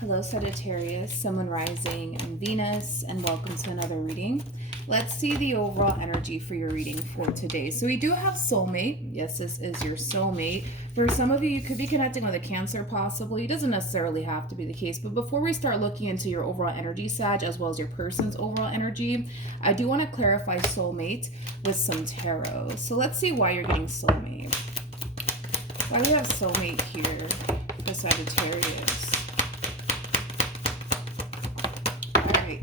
Hello, Sagittarius, Sun, Moon, Rising, and Venus, and welcome to another reading. Let's see the overall energy for your reading for today. So we do have soulmate. Yes, this is your soulmate. For some of you, you could be connecting with a Cancer possibly. It doesn't necessarily have to be the case. But before we start looking into your overall energy, Sag, as well as your person's overall energy, I do want to clarify soulmate with some tarot. So let's see why you're getting soulmate. Why do we have soulmate here for Sagittarius?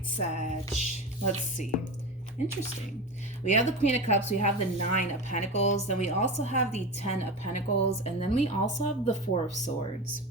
Sag. Let's see. Interesting. We have the Queen of Cups, we have the 9 of Pentacles, then we also have the 10 of Pentacles, and then we also have the 4 of Swords.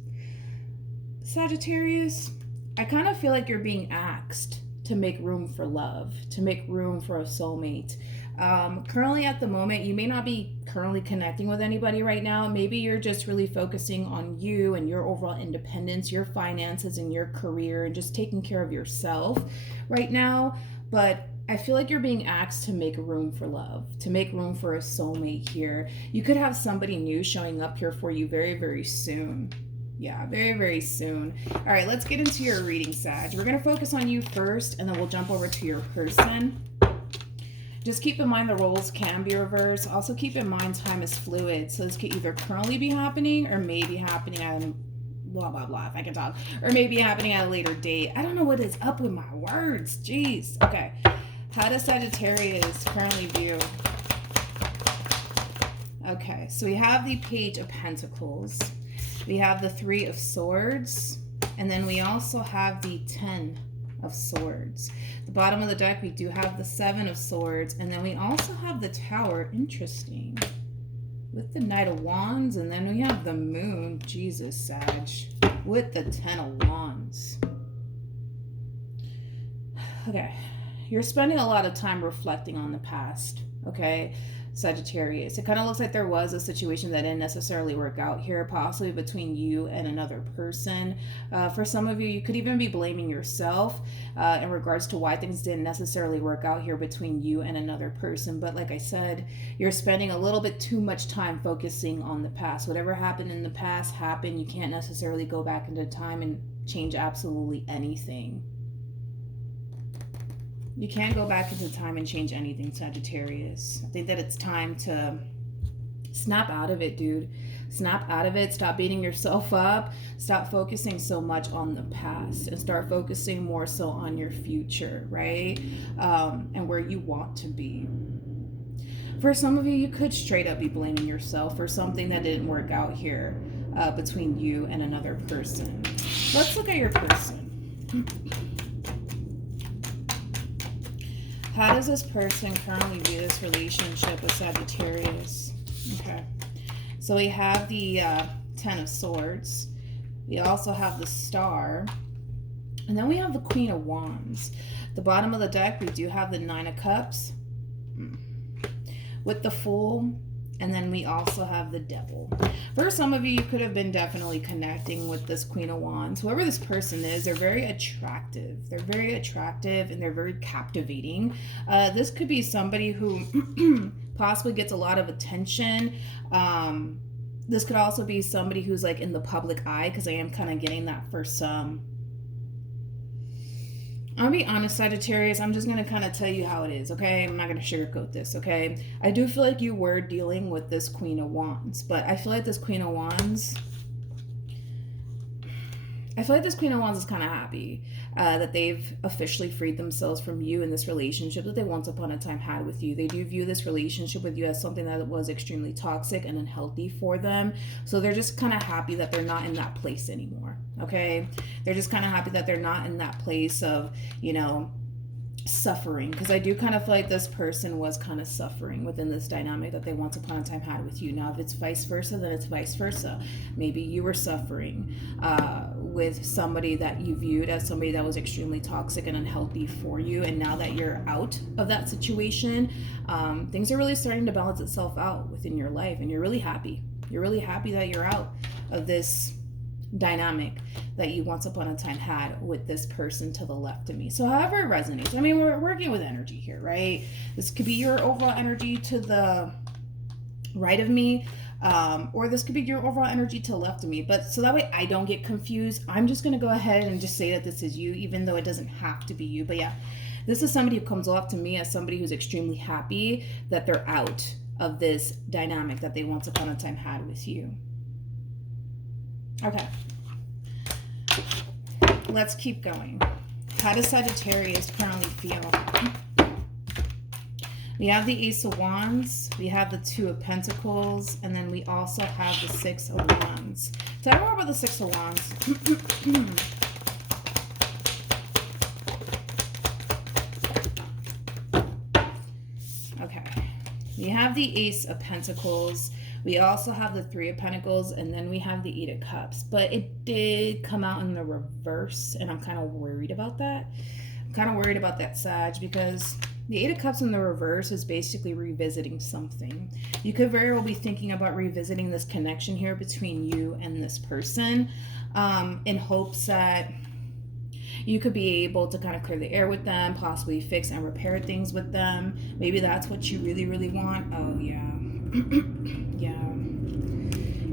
Sagittarius, I kind of feel like you're being asked to make room for love, to make room for a soulmate. Currently at the moment, you may not be currently connecting with anybody right now. Maybe you're just really focusing on you and your overall independence, your finances and your career, and just taking care of yourself right now. But I feel like you're being asked to make room for love, to make room for a soulmate here. You could have somebody new showing up here for you very, very soon. Yeah, very, very soon. All right, let's get into your reading, Sag. We're going to focus on you first, and then we'll jump over to your person. Just keep in mind the roles can be reversed. Also keep in mind time is fluid. So this could either currently be happening or maybe happening at blah, blah, blah, if I can talk. Or maybe happening at a later date. I don't know what is up with my words. Jeez. Okay. How does Sagittarius currently view? Okay. So we have the Page of Pentacles. We have the 3 of Swords. And then we also have the 10 of Swords. The bottom of the deck, we do have the 7 of Swords, and then we also have the Tower. Interesting. With the Knight of Wands, and then we have the Moon. Jesus, Sag. With the 10 of Wands. Okay. You're spending a lot of time reflecting on the past, okay? Sagittarius. It kind of looks like there was a situation that didn't necessarily work out here, possibly between you and another person. For some of you, you could even be blaming yourself in regards to why things didn't necessarily work out here between you and another person. But like I said, you're spending a little bit too much time focusing on the past. Whatever happened in the past happened. You can't necessarily go back into time and change absolutely anything. You can't go back into time and change anything, Sagittarius. I think that it's time to snap out of it, dude. Snap out of it. Stop beating yourself up. Stop focusing so much on the past and start focusing more so on your future, right? And where you want to be. For some of you, you could straight up be blaming yourself for something that didn't work out here between you and another person. Let's look at your person. How does this person currently view this relationship with Sagittarius? Okay. So we have the 10 of Swords. We also have the Star. And then we have the Queen of Wands. The bottom of the deck, we do have the 9 of Cups. With the Fool. And then we also have the Devil. For some of you, you could have been definitely connecting with this Queen of Wands. Whoever this person is, they're very attractive. They're very attractive and they're very captivating. This could be somebody who possibly gets a lot of attention. This could also be somebody who's like in the public eye, because I am kind of getting that for some. I'll be honest, Sagittarius, I'm just going to kind of tell you how it is, okay? I'm not going to sugarcoat this, okay? I do feel like you were dealing with this Queen of Wands, but I feel like this Queen of Wands... is kind of happy that they've officially freed themselves from you in this relationship that they once upon a time had with you. They do view this relationship with you as something that was extremely toxic and unhealthy for them. So they're just kind of happy that they're not in that place anymore, okay? They're just kind of happy that they're not in that place of, you know, suffering, because I do kind of feel like this person was kind of suffering within this dynamic that they once upon a time had with you. Now if it's vice versa, then it's vice versa. Maybe you were suffering with somebody that you viewed as somebody that was extremely toxic and unhealthy for you, and now that you're out of that situation, things are really starting to balance itself out within your life, and you're really happy that you're out of this dynamic that you once upon a time had with this person to the left of me. So however it resonates, I mean, we're working with energy here, right? This could be your overall energy to the right of me. Or this could be your overall energy to the left of me. But so that way I don't get confused, I'm just going to go ahead and just say that this is you, even though it doesn't have to be you. But yeah, this is somebody who comes off to me as somebody who's extremely happy that they're out of this dynamic that they once upon a time had with you. Okay. Let's keep going. How does Sagittarius currently feel? We have the Ace of Wands, we have the Two of Pentacles, and then we also have the Six of Wands. Tell me more about the Six of Wands. Okay. We have the Ace of Pentacles. We also have the Three of Pentacles, and then we have the Eight of Cups. But it did come out in the reverse, and I'm kind of worried about that. I'm kind of worried about that, Sag, because the Eight of Cups in the reverse is basically revisiting something. You could very well be thinking about revisiting this connection here between you and this person, in hopes that you could be able to kind of clear the air with them, possibly fix and repair things with them. Maybe that's what you really, really want. Oh, yeah.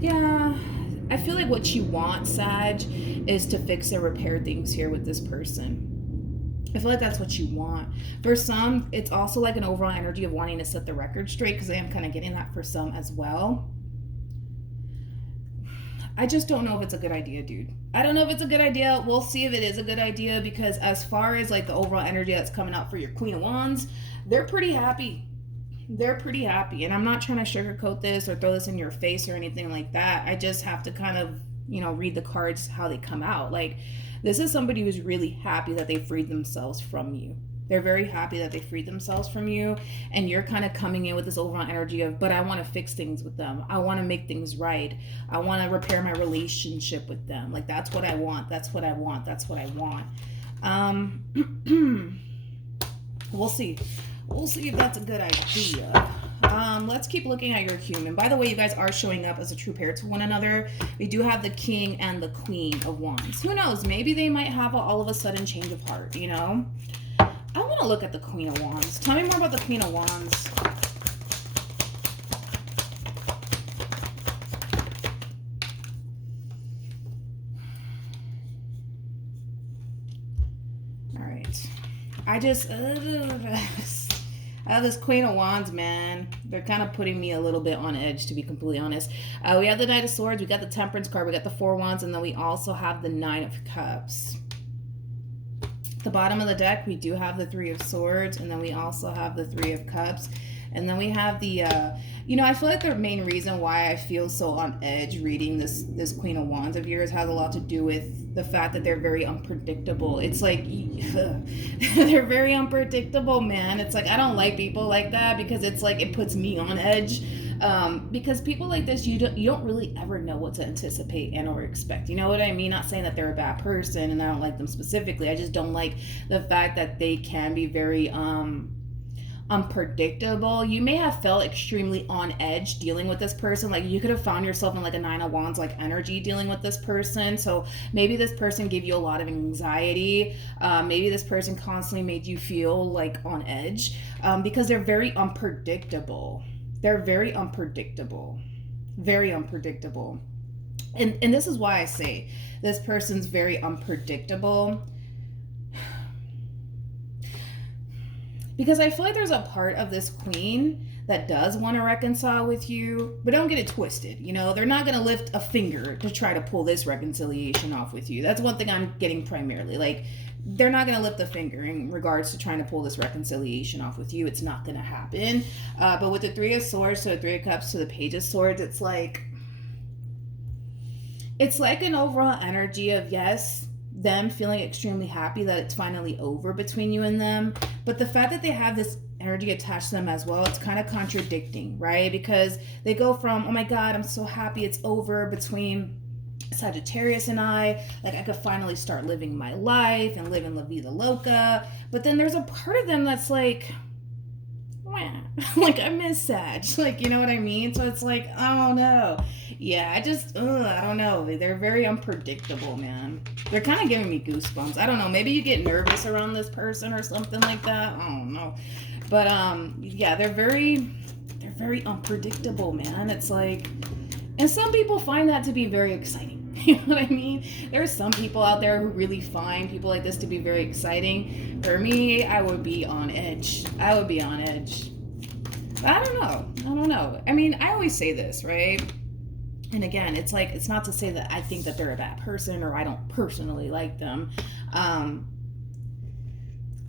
Yeah. I feel like what you want, Sag, is to fix and repair things here with this person. I feel like that's what you want. For some, it's also like an overall energy of wanting to set the record straight, because I am kind of getting that for some as well. I just don't know if it's a good idea, dude. I don't know if it's a good idea. We'll see if it is a good idea, because as far as like the overall energy that's coming out for your Queen of Wands, they're pretty happy. They're pretty happy. And I'm not trying to sugarcoat this or throw this in your face or anything like that. I just have to kind of, read the cards how they come out. Like, this is somebody who's really happy that they freed themselves from you. They're very happy that they freed themselves from you, and you're kind of coming in with this overall energy of, but I want to fix things with them. I want to make things right. I want to repair my relationship with them. Like, that's what I want. That's what I want. That's what I want. We'll see. We'll see if that's a good idea. Let's keep looking at your human. By the way, you guys are showing up as a true pair to one another. We do have the King and the Queen of Wands. Who knows? Maybe they might have all of a sudden change of heart, I want to look at the Queen of Wands. Tell me more about the Queen of Wands. All right. I have this Queen of Wands, man. They're kind of putting me a little bit on edge, to be completely honest. We have the Knight of Swords, we got the Temperance card, we got the Four of Wands, and then we also have the Nine of Cups. At the bottom of the deck, we do have the Three of Swords, and then we also have the Three of Cups. And then we have the, I feel like the main reason why I feel so on edge reading this Queen of Wands of yours has a lot to do with the fact that they're very unpredictable. It's like, they're very unpredictable, man. It's like, I don't like people like that, because it's like, it puts me on edge. Because people like this, you don't really ever know what to anticipate and or expect. You know what I mean? Not saying that they're a bad person and I don't like them specifically. I just don't like the fact that they can be very, unpredictable. You may have felt extremely on edge dealing with this person. Like, you could have found yourself in like a Nine of Wands like energy dealing with this person. So maybe this person gave you a lot of anxiety. Maybe this person constantly made you feel like on edge, because they're very unpredictable. They're very unpredictable. Very unpredictable. And this is why I say this person's very unpredictable. Because I feel like there's a part of this queen that does want to reconcile with you, but don't get it twisted. They're not going to lift a finger to try to pull this reconciliation off with you. That's one thing I'm getting primarily. Like, they're not going to lift a finger in regards to trying to pull this reconciliation off with you. It's not going to happen. But with the Three of Swords to the Three of Cups to the Page of Swords, it's like an overall energy of, yes, them feeling extremely happy that it's finally over between you and them. But the fact that they have this energy attached to them as well, it's kind of contradicting, right? Because they go from, oh my God, I'm so happy it's over between Sagittarius and I, like I could finally start living my life and living La Vida Loca. But then there's a part of them that's like, like I miss Sag, like, you know what I mean? So it's like, I don't know. Yeah, I don't know. They're very unpredictable, man. They're kind of giving me goosebumps. I don't know. Maybe you get nervous around this person or something like that. I don't know. But yeah, they're very unpredictable, man. It's like, And some people find that to be very exciting. You know what I mean? There are some people out there who really find people like this to be very exciting. For me, I would be on edge. I would be on edge. But I don't know. I mean, I always say this, right? And again, it's like, it's not to say that I think that they're a bad person or I don't personally like them.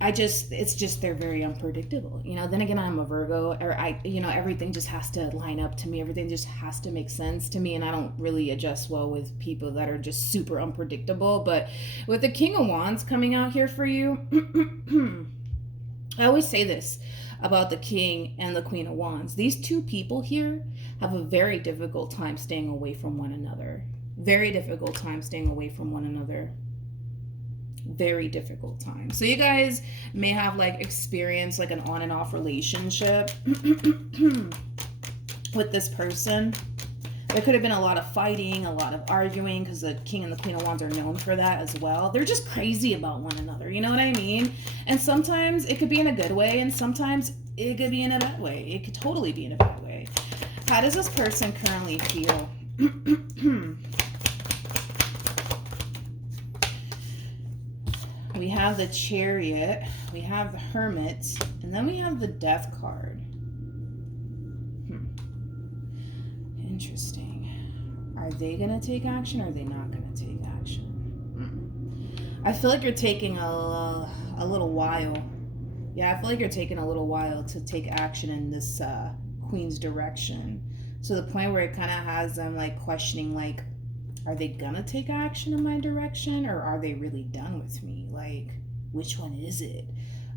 It's just they're very unpredictable. Then again, I'm a Virgo, or everything just has to line up to me. Everything just has to make sense to me, and I don't really adjust well with people that are just super unpredictable. But with the King of Wands coming out here for you, I always say this about the King and the Queen of Wands. These two people here have a very difficult time staying away from one another. Very difficult time staying away from one another. Very difficult time. So you guys may have like experienced like an on and off relationship with this person. There could have been a lot of fighting, a lot of arguing, because the King and the Queen of Wands are known for that as well. They're just crazy about one another, you know what I mean? And sometimes it could be in a good way, and sometimes it could be in a bad way. It could totally be in a bad way. How does this person currently feel? We have the Chariot, we have the Hermit, and then we have the Death card. Interesting. Are they going to take action or are they not going to take action? I feel like you're taking a little while. Yeah, I feel like you're taking a little while to take action in this Queen's direction. So the point where it kind of has them like questioning, like, are they gonna take action in my direction or are they really done with me? Like, which one is it?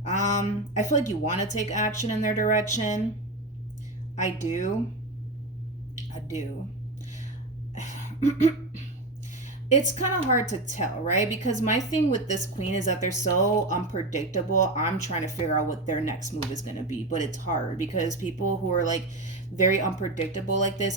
I feel like you want to take action in their direction. I do. It's kind of hard to tell, right? Because my thing with this Queen is that they're so unpredictable. I'm trying to figure out what their next move is going to be, but it's hard because people who are like very unpredictable like this,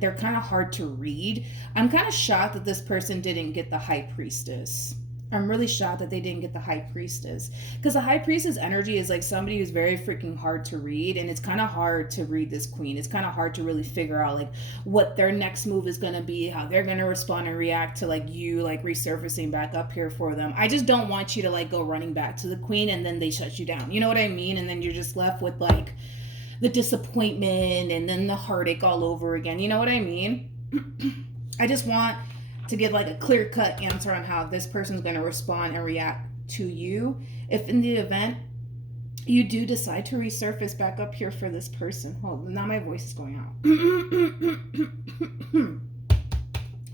they're kind of hard to read. I'm kind of shocked that this person didn't get the High Priestess. I'm really shocked that they didn't get the High Priestess, because the High Priestess energy is like somebody who's very freaking hard to read, and it's kind of hard to read this Queen. It's kind of hard to really figure out like what their next move is going to be, how they're going to respond and react to like you like resurfacing back up here for them. I just don't want you to like go running back to the Queen and then they shut you down. You know what I mean? And then you're just left with like the disappointment and then the heartache all over again. You know what I mean? I just want to give like a clear-cut answer on how this person's going to respond and react to you if in the event you do decide to resurface back up here for this person. Hold on, now my voice is going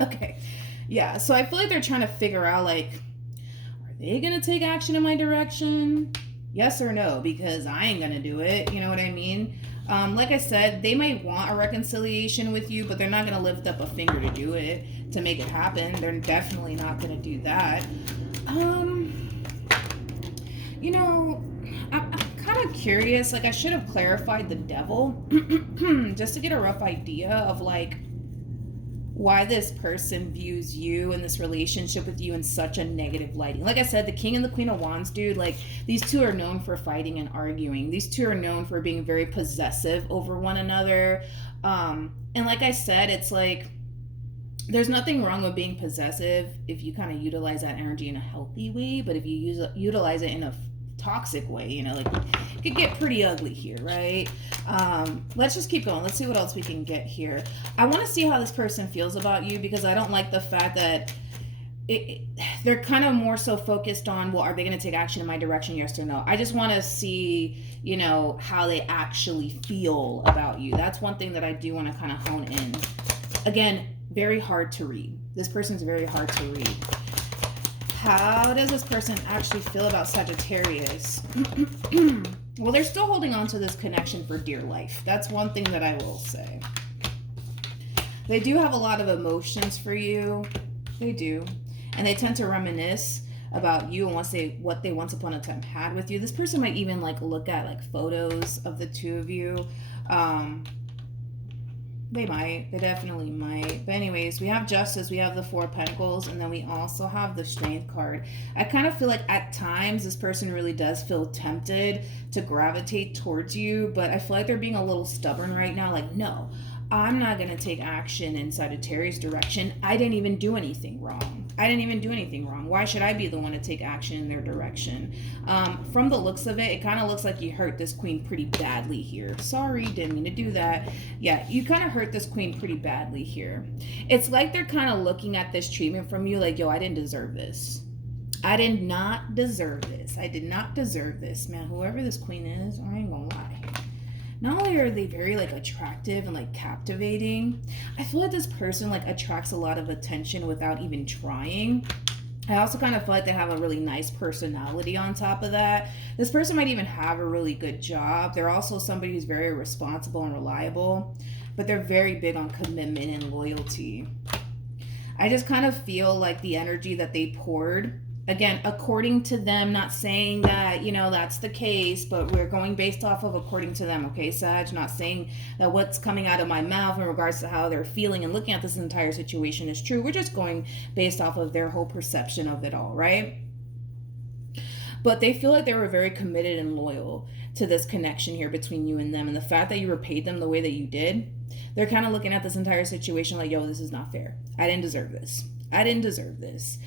out. Okay, yeah, so I feel like they're trying to figure out like, are they going to take action in my direction? Yes or no, because I ain't going to do it. You know what I mean? Like I said, they might want a reconciliation with you, but they're not going to lift up a finger to do it, to make it happen. They're definitely not going to do that. I'm kind of curious. Like, I should have clarified the Devil just to get a rough idea of like why this person views you and this relationship with you in such a negative lighting. Like I said, the King and the Queen of Wands, dude, like these two are known for fighting and arguing. These two are known for being very possessive over one another. And like I said, it's like, there's nothing wrong with being possessive if you kind of utilize that energy in a healthy way, but if you utilize it in a toxic way, like it could get pretty ugly here, right? Let's just keep going. Let's see what else we can get here. I want to see how this person feels about you, because I don't like the fact that they're kind of more so focused on, well, are they going to take action in my direction, yes or no? I just want to see, how they actually feel about you. That's one thing that I do want to kind of hone in. Again, very hard to read. This person's very hard to read. How does this person actually feel about Sagittarius? Well, they're still holding on to this connection for dear life. That's one thing that I will say. They do have a lot of emotions for you. They do. And they tend to reminisce about you and what they once upon a time had with you. This person might even like look at like photos of the two of you. They definitely might. But anyways, we have Justice, we have the Four of Pentacles, and then we also have the Strength card. I kind of feel like at times this person really does feel tempted to gravitate towards you, but I feel like they're being a little stubborn right now. Like, no, I'm not going to take action in Sagittarius direction. I didn't even do anything wrong. I didn't even do anything wrong. Why should I be the one to take action in their direction? From the looks of it, it kind of looks like you hurt this queen pretty badly here. Sorry, didn't mean to do that. Yeah, you kind of hurt this queen pretty badly here. It's like they're kind of looking at this treatment from you like, yo, I didn't deserve this. I did not deserve this. I did not deserve this. Man, whoever this queen is, I ain't gonna lie. Not only are they very like attractive and like captivating, I feel like this person like attracts a lot of attention without even trying. I also kind of feel like they have a really nice personality on top of that. This person might even have a really good job. They're also somebody who's very responsible and reliable, but they're very big on commitment and loyalty. I just kind of feel like the energy that they poured, again, according to them, not saying that, you know, that's the case, but we're going based off of according to them, okay, Sag? Not saying that what's coming out of my mouth in regards to how they're feeling and looking at this entire situation is true. We're just going based off of their whole perception of it all, right? But they feel like they were very committed and loyal to this connection here between you and them. And the fact that you repaid them the way that you did, they're kind of looking at this entire situation like, yo, this is not fair. I didn't deserve this. I didn't deserve this.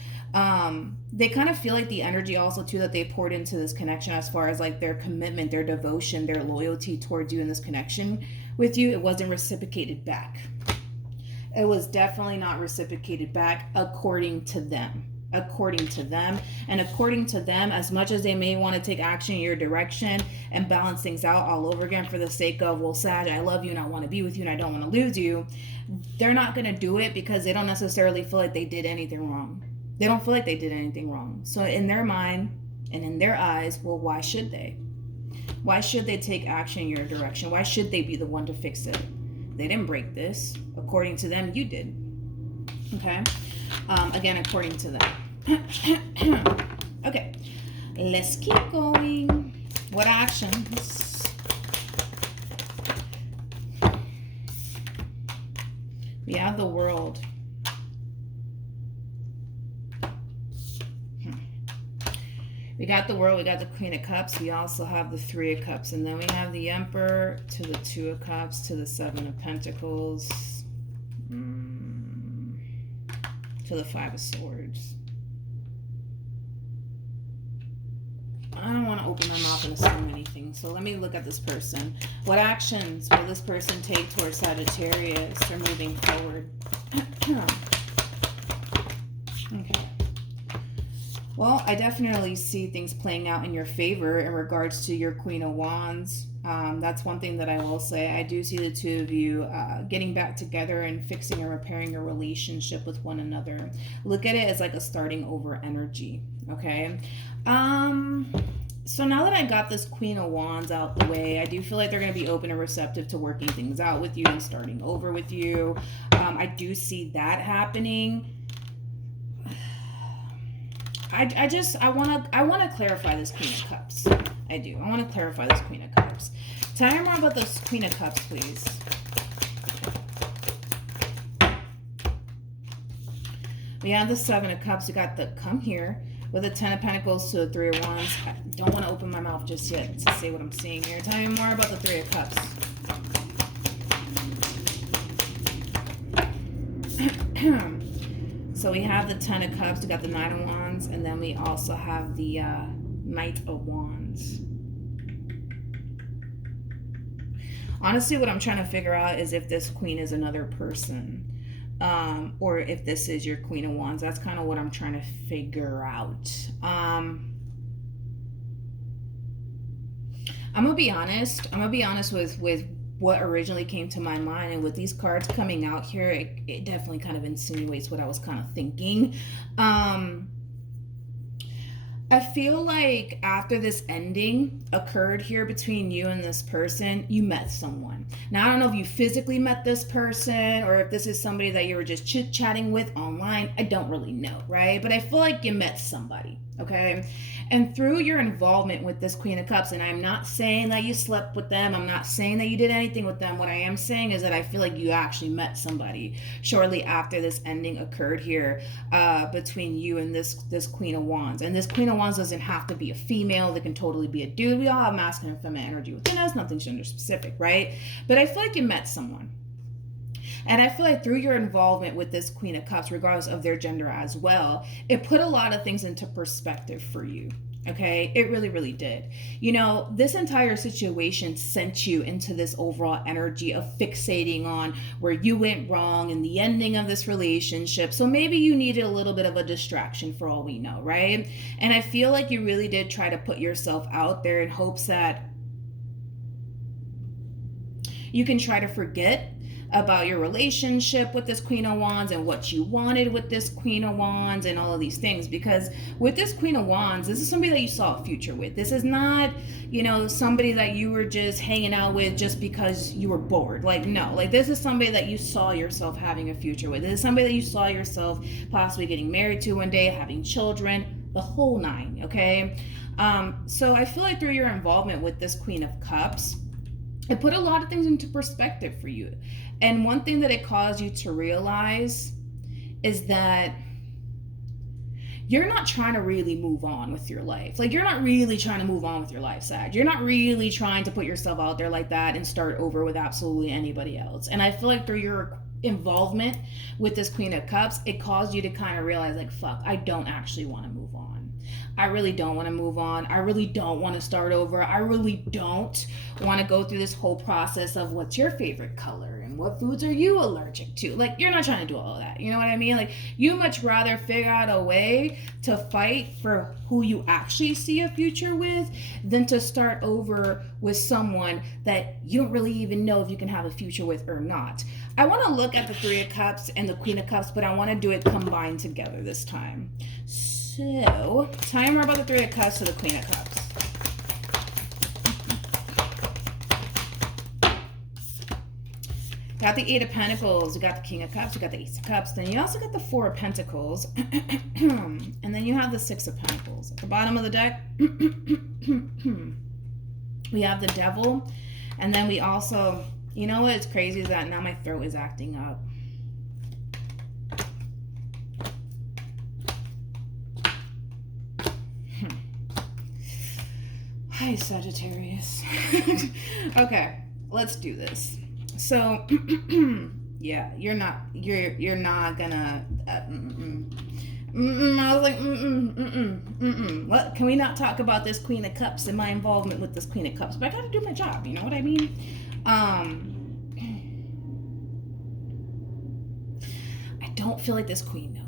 They kind of feel like the energy also too that they poured into this connection, as far as like their commitment, their devotion, their loyalty towards you in this connection with you, it wasn't reciprocated back. It was definitely not reciprocated back according to them. According to them. And according to them, as much as they may want to take action in your direction and balance things out all over again for the sake of, well, Sag, I love you and I want to be with you and I don't want to lose you, they're not going to do it because they don't necessarily feel like they did anything wrong. They don't feel like they did anything wrong. So in their mind and in their eyes, well, why should they? Why should they take action in your direction? Why should they be the one to fix it? They didn't break this. According to them, you did. Okay? Again, according to them. Okay. Let's keep going. What actions? We have the World. We got the World, we got the Queen of Cups, we also have the Three of Cups, and then we have the Emperor to the Two of Cups to the Seven of Pentacles to the Five of Swords. I don't want to open my mouth and assume anything, so let me look at this person. What actions will this person take towards Sagittarius or moving forward? Okay. Well, I definitely see things playing out in your favor in regards to your Queen of Wands. That's one thing that I will say. I do see the two of you getting back together and fixing and repairing your relationship with one another. Look at it as like a starting over energy, okay? So now that I got this Queen of Wands out the way, I do feel like they're going to be open and receptive to working things out with you and starting over with you. I do see that happening. I want to clarify this Queen of Cups. I do. I want to clarify this Queen of Cups. Tell me more about this Queen of Cups, please. We have the Seven of Cups. We got the Come Here with the Ten of Pentacles to the Three of Wands. I don't want to open my mouth just yet to say what I'm seeing here. Tell me more about the Three of Cups. So we have the Ten of Cups, we got the Nine of Wands, and then we also have the Knight of Wands. Honestly, what I'm trying to figure out is if this queen is another person, or if this is your Queen of Wands. That's kind of what I'm trying to figure out. I'm gonna be honest. I'm gonna be honest with what originally came to my mind, and with these cards coming out here, it definitely kind of insinuates what I was kind of thinking. I feel like after this ending occurred here between you and this person, you met someone. Now, I don't know if you physically met this person or if this is somebody that you were just chit-chatting with online. I don't really know, right? But I feel like you met somebody, okay? And through your involvement with this Queen of Cups, and I'm not saying that you slept with them, I'm not saying that you did anything with them. What I am saying is that I feel like you actually met somebody shortly after this ending occurred here between you and this Queen of Wands. And this Queen of Wands doesn't have to be a female. They can totally be a dude. We all have masculine and feminine energy within us. Nothing gender specific, right? But I feel like you met someone. And I feel like through your involvement with this Queen of Cups, regardless of their gender as well, it put a lot of things into perspective for you. Okay, it really, really did. You know, this entire situation sent you into this overall energy of fixating on where you went wrong and the ending of this relationship. So maybe you needed a little bit of a distraction for all we know, right? And I feel like you really did try to put yourself out there in hopes that you can try to forget about your relationship with this Queen of Wands and what you wanted with this Queen of Wands and all of these things. Because with this Queen of Wands, this is somebody that you saw a future with. This is not, you know, somebody that you were just hanging out with just because you were bored. Like, no, like this is somebody that you saw yourself having a future with. This is somebody that you saw yourself possibly getting married to one day, having children, the whole nine, okay? So I feel like through your involvement with this Queen of Cups, it put a lot of things into perspective for you. And one thing that it caused you to realize is that you're not trying to really move on with your life. Like, you're not really trying to move on with your life, Sag. You're not really trying to put yourself out there like that and start over with absolutely anybody else. And I feel like through your involvement with this Queen of Cups, it caused you to kind of realize, like, fuck, I don't actually want to move on. I really don't want to move on. I really don't want to start over. I really don't want to go through this whole process of what's your favorite color and what foods are you allergic to. Like, you're not trying to do all of that. You know what I mean? Like, you much rather figure out a way to fight for who you actually see a future with than to start over with someone that you don't really even know if you can have a future with or not. I want to look at the Three of Cups and the Queen of Cups, but I want to do it combined together this time. So, tell me more about the Three of Cups to the Queen of Cups. Got the Eight of Pentacles, you got the King of Cups, you got the Ace of Cups, then you also got the Four of Pentacles, and then you have the Six of Pentacles. At the bottom of the deck, we have the Devil, and then we also, you know what's crazy is that now my throat is acting up. Hi, Sagittarius. Okay, let's do this. So, yeah, you're not gonna. I was like, What? Can we not talk about this Queen of Cups and my involvement with this Queen of Cups? But I gotta do my job. You know what I mean? I don't feel like this Queen knows.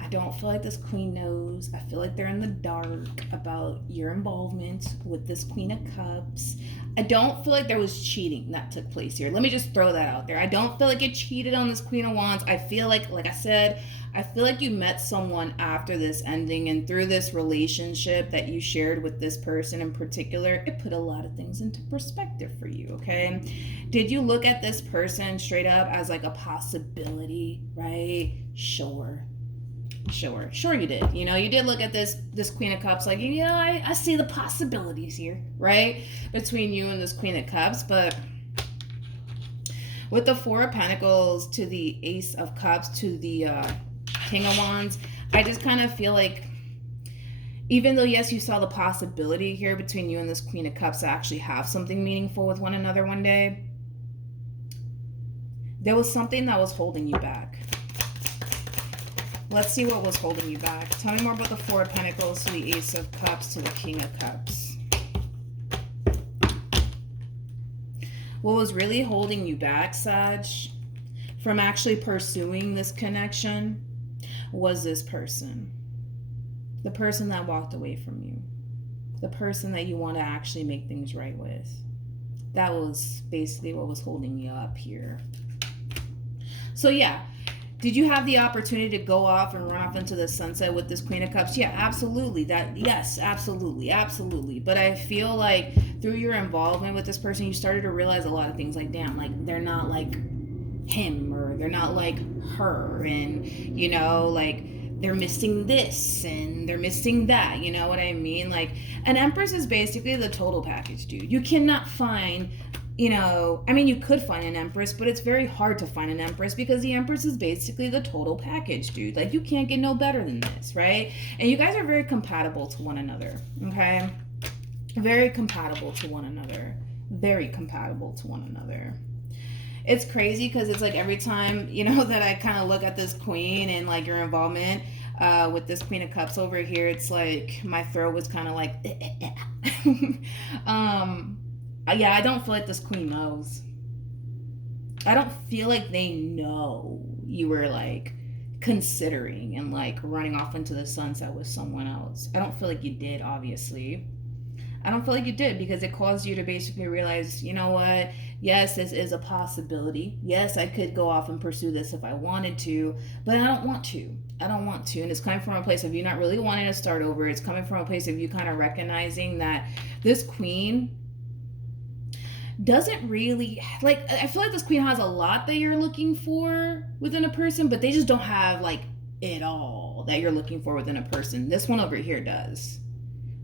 I don't feel like this Queen knows. I feel like they're in the dark about your involvement with this Queen of Cups. I don't feel like there was cheating that took place here. Let me just throw that out there. I don't feel like you cheated on this Queen of Wands. I feel like I said, I feel like you met someone after this ending, and through this relationship that you shared with this person in particular, it put a lot of things into perspective for you, okay? Did you look at this person straight up as like a possibility, right? Sure you did. You know, you did look at this Queen of Cups like, yeah, I see the possibilities here, right, between you and this Queen of Cups. But with the Four of Pentacles to the Ace of Cups to the King of Wands, I just kind of feel like, even though yes, you saw the possibility here between you and this Queen of Cups to actually have something meaningful with one another one day, there was something that was holding you back. Let's see what was holding you back. Tell me more about the Four of Pentacles to the Ace of Cups to the King of Cups. What was really holding you back, Sag, from actually pursuing this connection was this person. The person that walked away from you. The person that you want to actually make things right with. That was basically what was holding you up here. So yeah. Did you have the opportunity to go off and run off into the sunset with this Queen of Cups? Yeah, absolutely. Yes, absolutely. But I feel like through your involvement with this person, you started to realize a lot of things like, damn, like they're not like him or they're not like her. And, you know, like they're missing this and they're missing that. You know what I mean? Like an Empress is basically the total package, dude. You cannot find... You know, I mean, you could find an Empress, but it's very hard to find an Empress because the Empress is basically the total package, dude. Like, you can't get no better than this, right? And you guys are very compatible to one another, okay? Very compatible to one another. Very compatible to one another. It's crazy because it's like every time, you know, that I kind of look at this queen and like your involvement with this Queen of Cups over here, it's like my throat was kind of like, yeah, I don't feel like this queen knows. I don't feel like they know you were like considering and like running off into the sunset with someone else. I don't feel like you did, obviously. I don't feel like you did because it caused you to basically realize, you know what? Yes, this is a possibility. Yes, I could go off and pursue this if I wanted to, but I don't want to. I don't want to. And it's coming from a place of you not really wanting to start over. It's coming from a place of you kind of recognizing that this queen doesn't really, like, I feel like this queen has a lot that you're looking for within a person, but they just don't have like it all that you're looking for within a person. This one over here does.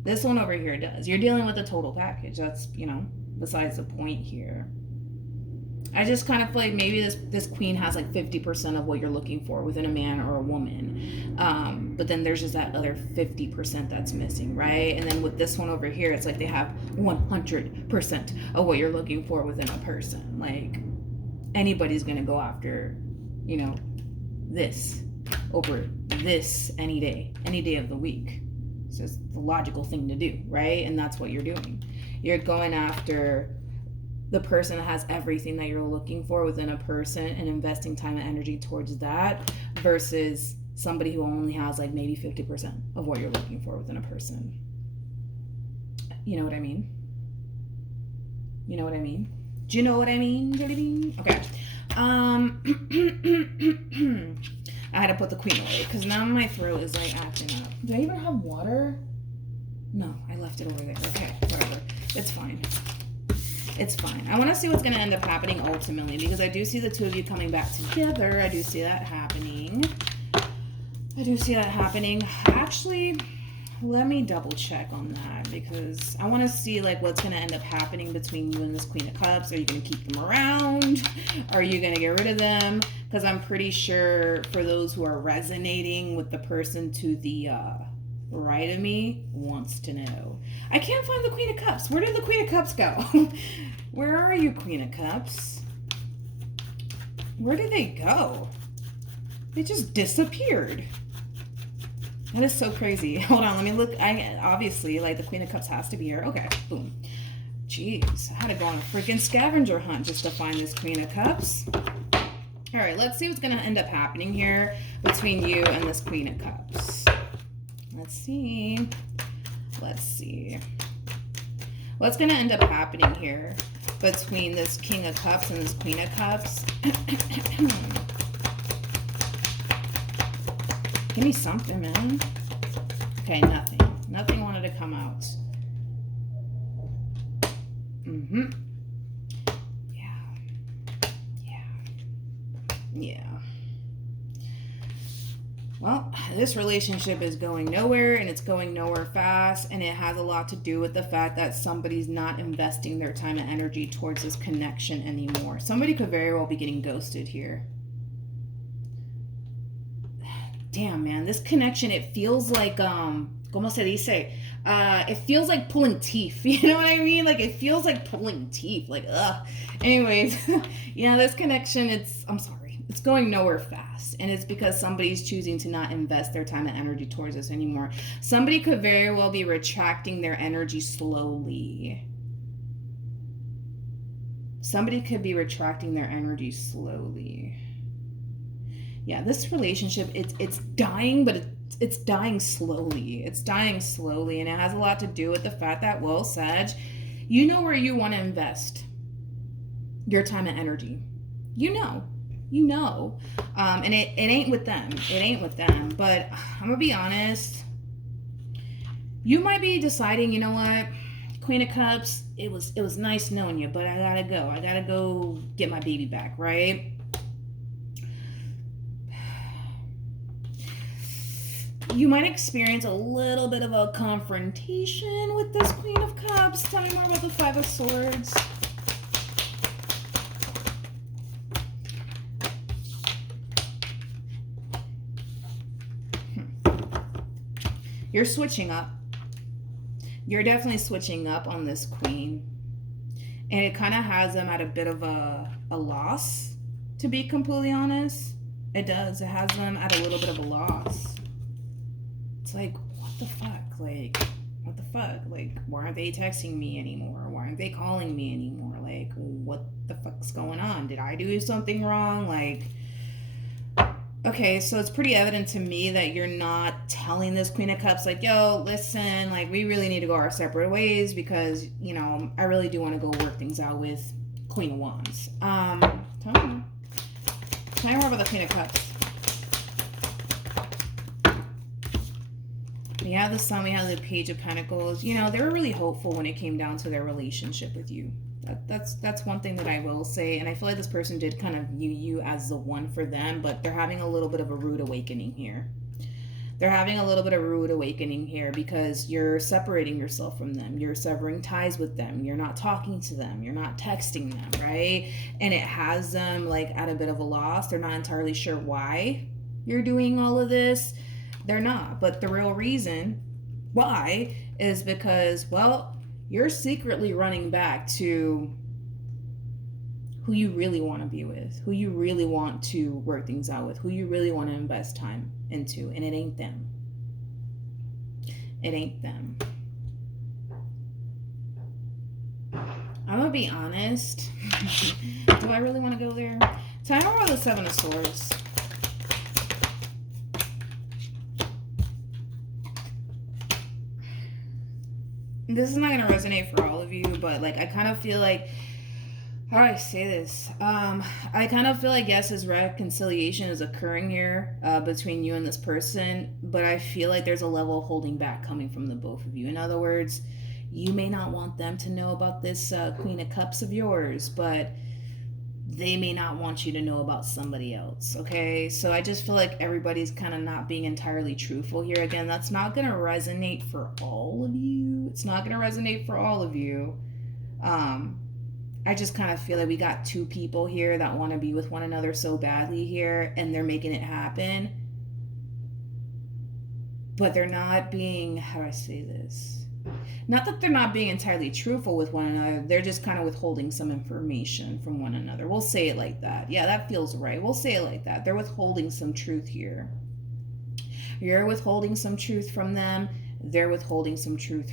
This one over here does. You're dealing with a total package. That's, you know, besides the point here. I just kind of feel like maybe this queen has like 50% of what you're looking for within a man or a woman. But then there's just that other 50% that's missing, right? And then with this one over here, it's like they have 100% of what you're looking for within a person. Like anybody's going to go after, you know, this over this any day of the week. It's just the logical thing to do, right? And that's what you're doing. You're going after the person that has everything that you're looking for within a person and investing time and energy towards that versus somebody who only has like maybe 50% of what you're looking for within a person. You know what I mean? You know what I mean? Do you know what I mean? Do you know what I mean? Okay. I had to put the queen away because now my throat is like acting up. Do I even have water? No, I left it over there. Okay, whatever. It's fine. It's fine. I want to see what's going to end up happening ultimately because I do see the two of you coming back together. I do see that happening. Actually, let me double check on that because I want to see like what's going to end up happening between you and this Queen of Cups. Are you going to keep them around? Are you going to get rid of them? Because I'm pretty sure for those who are resonating with the person to the right of me wants to know. I can't find the Queen of Cups. Where did the Queen of Cups go? Where are you, Queen of Cups? Where did they go? They just disappeared. That is so crazy. Hold on, let me look. I obviously, like, the Queen of Cups has to be here. Okay, boom. Jeez, I had to go on a freaking scavenger hunt just to find this Queen of Cups. All right, let's see what's going to end up happening here between you and this Queen of Cups. Let's see. What's going to end up happening here between this King of Cups and this Queen of Cups? Give me something, man. Okay, nothing. Nothing wanted to come out. Yeah. Well, this relationship is going nowhere and it's going nowhere fast, and it has a lot to do with the fact that somebody's not investing their time and energy towards this connection anymore. Somebody could very well be getting ghosted here. Damn, man, this connection, it feels like, ¿cómo se dice? It feels like pulling teeth. You know what I mean? Like, it feels like pulling teeth. Like, ugh. Anyways, you know, this connection, I'm sorry, it's going nowhere fast. And it's because somebody's choosing to not invest their time and energy towards this anymore. Somebody could very well be retracting their energy slowly. Yeah, this relationship, it's dying, but it's dying slowly. It's dying slowly, and it has a lot to do with the fact that, well, Sag, you know where you want to invest your time and energy. You know. And it ain't with them. But I'm going to be honest. You might be deciding, you know what, Queen of Cups, it was nice knowing you, but I gotta go. I gotta go get my baby back, right? You might experience a little bit of a confrontation with this Queen of Cups. Tell me more about the Five of Swords. You're switching up. You're definitely switching up on this Queen. And it kind of has them at a bit of a loss, to be completely honest. It does. It has them at a little bit of a loss. It's like, what the fuck? Like, what the fuck? Like, why aren't they texting me anymore? Why aren't they calling me anymore? Like, what the fuck's going on? Did I do something wrong? Like, okay, so it's pretty evident to me that you're not telling this Queen of Cups, like, yo, listen, like, we really need to go our separate ways because, you know, I really do want to go work things out with Queen of Wands. Tell me more about the Queen of Cups. We have the Sun, we have the Page of Pentacles. You know, they were really hopeful when it came down to their relationship with you. That's one thing that I will say, and I feel like this person did kind of view you as the one for them, but they're having a little bit of a rude awakening here. They're having a little bit of rude awakening here because you're separating yourself from them. You're severing ties with them. You're not talking to them. You're not texting them, right? And it has them like at a bit of a loss. They're not entirely sure why you're doing all of this. They're not. But the real reason why is because, well, you're secretly running back to who you really want to be with, who you really want to work things out with, who you really want to invest time into, and it ain't them. It ain't them. I'm gonna be honest. Do I really want to go there? So I don't know the Seven of Swords. This is not going to resonate for all of you, but like I kind of feel like, how do I say this? I kind of feel like, yes, this reconciliation is occurring here between you and this person, but I feel like there's a level of holding back coming from the both of you. In other words, you may not want them to know about this Queen of Cups of yours, but they may not want you to know about somebody else, okay? So I just feel like everybody's kind of not being entirely truthful here. Again, that's not going to resonate for all of you. It's not going to resonate for all of you. I just kind of feel like we got two people here that want to be with one another so badly here, and they're making it happen. But they're not being, how do I say this? Not that they're not being entirely truthful with one another. They're just kind of withholding some information from one another. We'll say it like that. Yeah, that feels right. We'll say it like that. They're withholding some truth here. You're withholding some truth from them. They're withholding some truth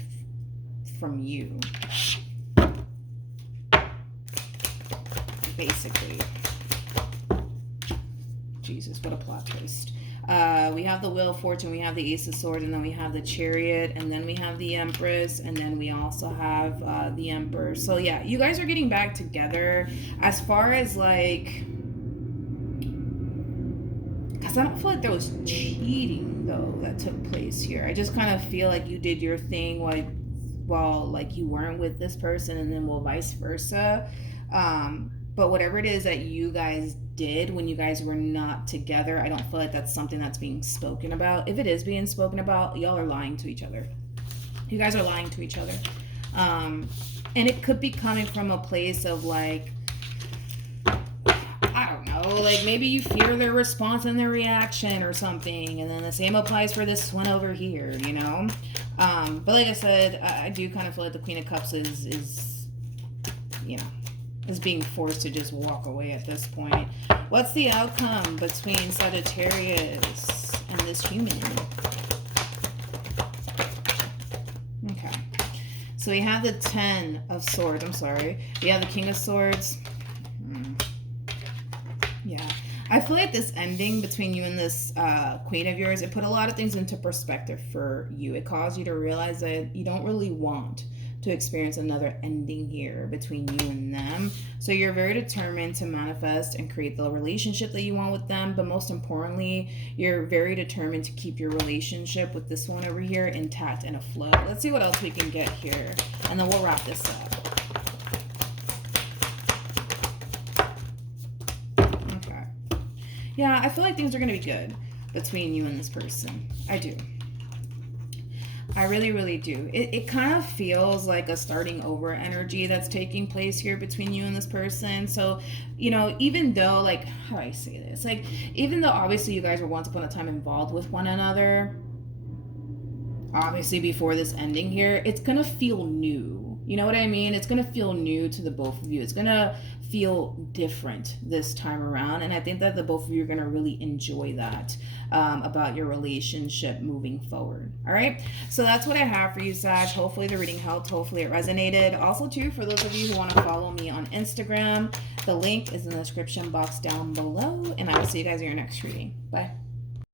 from you. Basically. Jesus, what a plot twist. We have the Wheel of Fortune, we have the Ace of Swords, and then we have the Chariot, and then we have the Empress, and then we also have the Emperor. So yeah, you guys are getting back together. As far as like, because I don't feel like there was cheating though that took place here. I just kind of feel like you did your thing while like you weren't with this person, and then well vice versa. But whatever it is that you guys did when you guys were not together, I don't feel like that's something that's being spoken about. If it is being spoken about, y'all are lying to each other. You guys are lying to each other. And it could be coming from a place of like, I don't know, like maybe you fear their response and their reaction or something. And then the same applies for this one over here, you know? But like I said, I do kind of feel like the Queen of Cups is you know, is being forced to just walk away at this point. What's the outcome between Sagittarius and this human? Okay. So we have the Ten of Swords. I'm sorry. We have the King of Swords. Yeah. I feel like this ending between you and this queen of yours, it put a lot of things into perspective for you. It caused you to realize that you don't really want to experience another ending here between you and them. So you're very determined to manifest and create the relationship that you want with them, but most importantly, you're very determined to keep your relationship with this one over here intact and afloat. Let's see what else we can get here, and then we'll wrap this up. Okay. Yeah, I feel like things are going to be good between you and this person. I do. I really, really do. It kind of feels like a starting over energy that's taking place here between you and this person. So, you know, even though, like, how do I say this? Like, even though obviously you guys were once upon a time involved with one another, obviously before this ending here, it's going to feel new. You know what I mean? It's going to feel new to the both of you. It's going to feel different this time around. And I think that the both of you are going to really enjoy that about your relationship moving forward. All right. So that's what I have for you, Sag. Hopefully the reading helped. Hopefully it resonated. Also, too, for those of you who want to follow me on Instagram, the link is in the description box down below. And I will see you guys in your next reading. Bye.